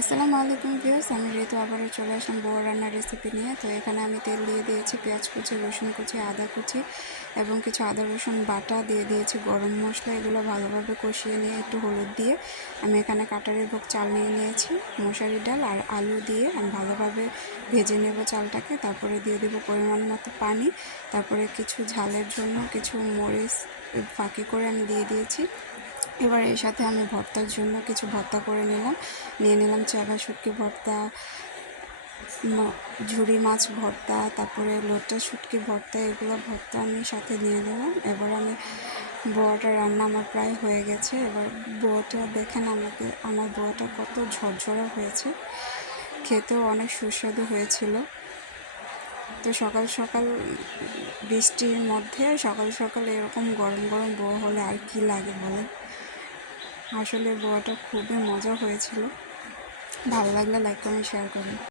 আসসালামু আলাইকুম ভিউয়ার্স, আমি ঋতু আবারও চলে আসলাম বড় রান্নার রেসিপি নিয়ে। তো এখানে আমি তেল দিয়ে দিয়েছি, পেঁয়াজ কুচি, রসুন কুচি, আদা কুচি এবং কিছু আদা রসুন বাটা দিয়ে দিয়েছি, গরম মশলা। এগুলো ভালোভাবে কষিয়ে নিয়ে একটু হলুদ দিয়ে আমি এখানে কাটারের ভোগ চাল নিয়ে নিয়েছি, মশারি ডাল আর আলু দিয়ে আমি ভালোভাবে ভেজে নেব চালটাকে। তারপরে দিয়ে দেবো পরিমাণ মতো পানি। তারপরে কিছু ঝালের জন্য কিছু মরিচ ফাঁকি করে আমি দিয়ে দিয়েছি। এবার এর সাথে আমি ভর্তার জন্য কিছু ভর্তা করে নিয়ে নিলাম চাবা শুটকি ভর্তা, ঝুরি মাছ ভর্তা, তারপরে লোটা শুটকি ভর্তা। এগুলো ভর্তা আমি সাথে নিয়ে নিলাম। এবার আমি বোয়াটা রান্না আমার প্রায় হয়ে গেছে। এবার বোয়াটা দেখেন আমার বোয়াটা কত ঝরঝরা হয়েছে, খেতেও অনেক সুস্বাদু হয়েছিল। তো সকাল সকাল বৃষ্টির মধ্যে সকাল সকাল এরকম গরম গরম বোয়া হলে আর কি লাগে বলেন। আসলে বোয়াটা খুবই মজা হয়েছিল। ভালো লাগলে লাইক কমেন্ট শেয়ার করুন।